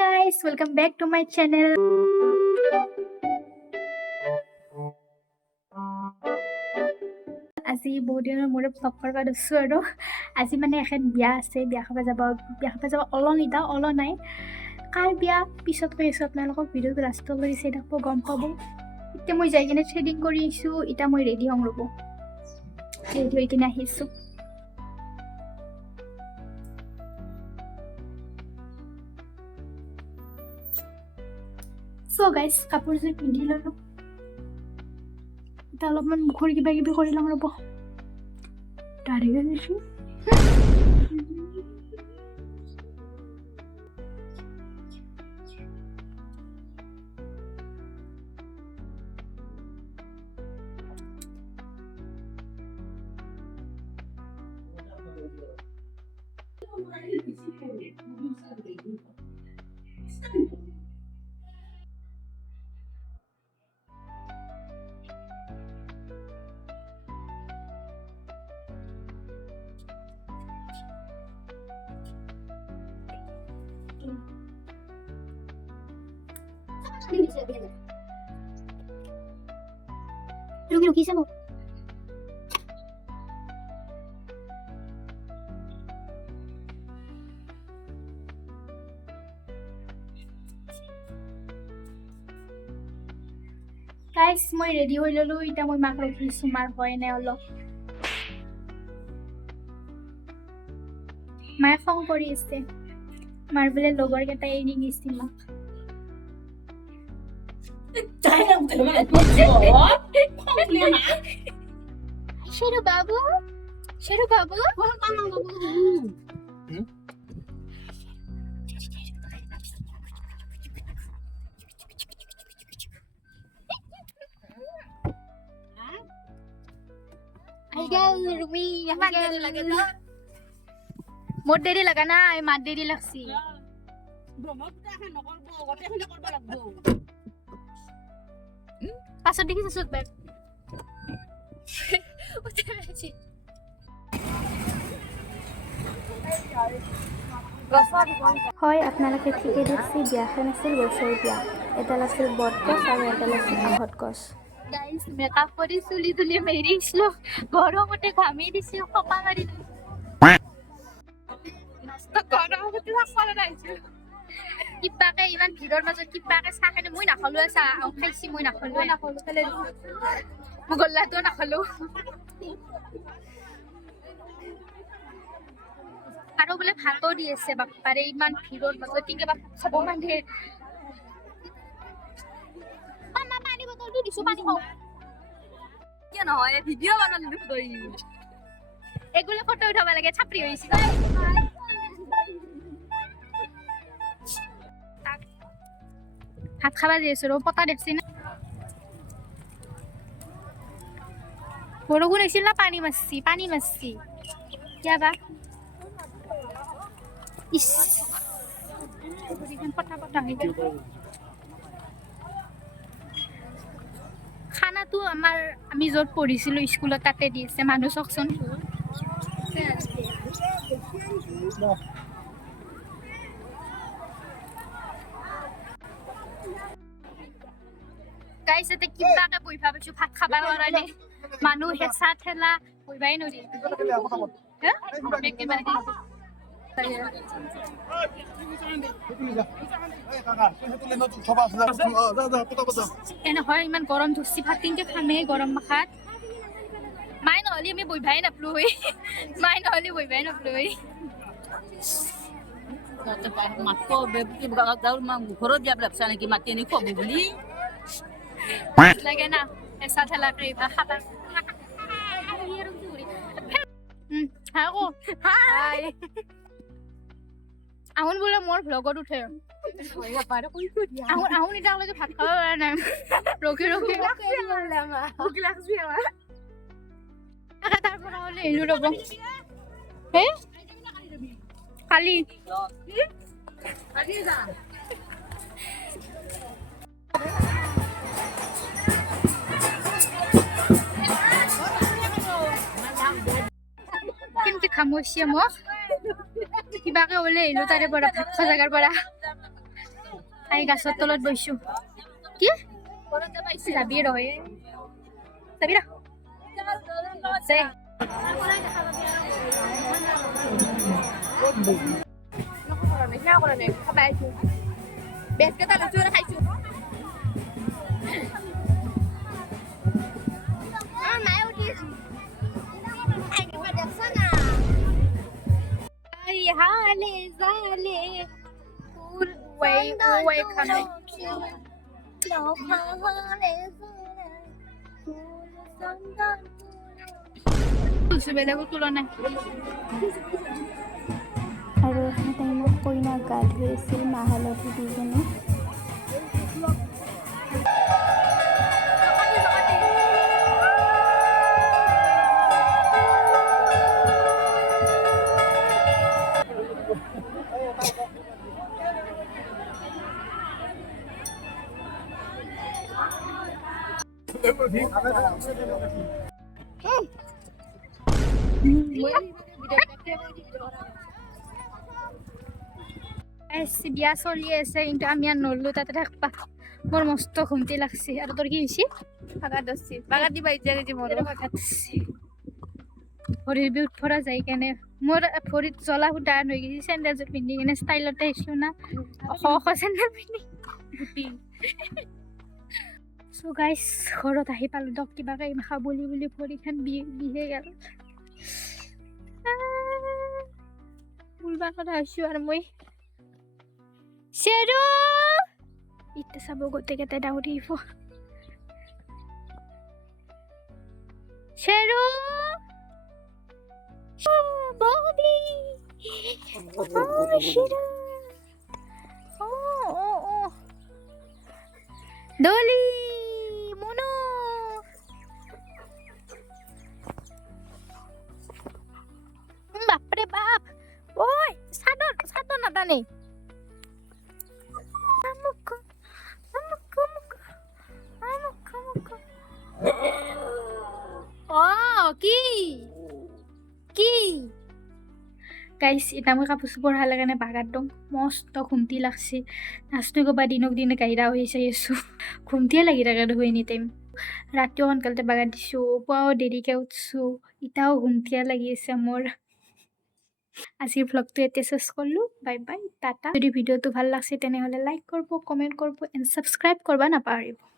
guys, welcome back to my channel. আজি বহুত দিনৰ মূৰত ব্লগ কৰিব দিছোঁ আৰু আজি মানে এখন বিয়া আছে, বিয়া খাব যাব অলং ইটা অল নাই কাৰ বিয়া পিছত কৈ আছোঁ আপোনালোকক ভিডিঅ'টো লাষ্টত কৰি চাই থাকিব গম পাব। এতিয়া মই যাই কিনে থ্ৰেডিং কৰি আহিছোঁ, এতিয়া মই ৰেডি হওঁ ৰ'ব, ৰেডি হৈ কিনে আহিছোঁ। So guys, কাপোৰযোৰ পিন্ধি ল'লোঁ, এতিয়া অলপমান মুখৰ কিবা কিবি কৰি লওঁ ৰ'ব। দাঢ়ি গৈছোঁ ৰখিছে মোক গাইজ, মই ৰেডি হৈ ল'লোঁ, এতিয়া মই মাক ৰখিছোঁ, মাৰ হয় নাই অলপ। মায়ে খং কৰি আছে, মাৰ বোলে লগৰ কেইটাই এৰি গৈছে মাক। Sheru babu, Sheru babu. Rumi, मोर देरी लगा ना, मार देरी लगसी। পাছত দেখিছ সুত বেগ হয়, আপোনালোকে ঠিকে দেখছি, বিয়াখন আছিল গছৰ বিয়া। এডাল আছিল বটগছ আৰু এডাল আছিল আহত গছ। গাইজ, মেকআপ কৰি চুলি তুলি মেৰিছিলো, গৰমতে ঘামি দিছো, খপা মাৰি কিবাকে ইমান ভিৰৰ মাজত কিবাকে চাহ খাই মই নাখালো, চাহ খাইছি মই নাখালো মই গল্লাটো নাখালো। আৰু বোলে ভাতো দি আছে, বাপাৰে ইমান ভিৰৰ মাজত কিবা খাব মানে। পানী বটলটো দিছো, পানী খাওঁ কিয় নহয়, ভিডিঅ' বনালো এগুলো ফটো উঠাব লাগে, ছাপৰি হৈছে। ভাত খাবা দিয়েছো ৰ, পতা দেখছি না বৰষুণ হৈছিল না পানী মাৰছি কিয়া বা ইস পটা হৈ গেল। খানাটো আমি য'ত পঢ়িছিলো স্কুলত তাতে দি আছে, মানুহ চাওকচোন। গাইজ, এতে কিবাকে বহিবা পাইছো ভাত খাবার কাৰণে, মানুহ হেঁচা ঠেলা বহিবাই নৰি। নহয়, ইমান গৰম ধৰছি, ভাত কেনেকে খামেই গৰম মাখাত। মাই নহ'লে আমি বহিবাই নাপলো হৈ, ঘৰত যাব লাগছা নেকি, মাতি আনি খুৱাব বুলি লাগে না হেঁচা ঠেলা কৰি খাবা। আহুন বোলে মোৰ ভ্লগত উঠে, আহুন এতিয়ালৈকে ভাত খাব পৰা নাই, ৰখি তাৰ পৰা হলে এলো ৰব কালি কেনেকে খামুচিয়ে মোক কিবাকে ওলাই আহিলো তাৰে পৰা ভাত খোৱা জাগাৰ পৰা আই গাছৰ তলত বহিছোঁ কি যাবি ৰহে যাবি ৰ হালে জালে ফুল ওয়াই খানে বেলেগো তুলনা আৰু এইখিনি টাইমত কইনা গা ধুই আছিল মাহ হালধি দি কিনে বিয়া চলি আছে কিন্তু আমি আর নললো তাতে থাকবা মোর মস্ত ঘুমতি লাগছে আর তোর কি হয়েছি বাগাত দিবা ইচ্ছা গেছি মোর ভৰিৰ বিহুত ফৰা যায় কেনে মোৰ ভৰিত জ্বলা ফুটান হৈ গৈছে চেণ্ডেলযোৰ পিন্ধি কেনে ষ্টাইলতে আহিছিলোঁ না চেণ্ডেল পিন্ধি চ' গাইজ ঘৰত আহি পালোঁ দক কিবাকে খাওঁ বুলি ভৰিখন বিহে গেল বুলবা কথা হৈছোঁ আৰু মই চেৰু এতিয়া চাব গোটেইকেইটাই ডাউৰি আহিব চেৰু Bobby! Oh, Shira! Oh. Dolly! Mono! Bapre bap! Oi! Sadon nata nih! Amuk. Oh, কি গাইছ এটা মই কাপোৰ চোপৰ ভাল কাৰণে বাগাত দম মস্ত ঘুমটি লাগছে নাচটো ক'বা দিনক দিনে গাইৰা হৈ চাই আছোঁ ঘুমটিয়ে লাগি থাকে দেখোন এনি টাইম ৰাতিও সোনকালতে বাগাত দিছোঁ পুৱাও দেৰিকৈ উঠছোঁ ইটাও ঘুমটিয়ে লাগি আছে মোৰ আজিৰ ভ্লগটো এতিয়া চেছ কৰিলোঁ বাই বাই টাটা যদি ভিডিঅ'টো ভাল লাগছে তেনেহ'লে লাইক কৰিব কমেণ্ট কৰিব এণ্ড ছাবস্ক্ৰাইব কৰিব নাপাহৰিব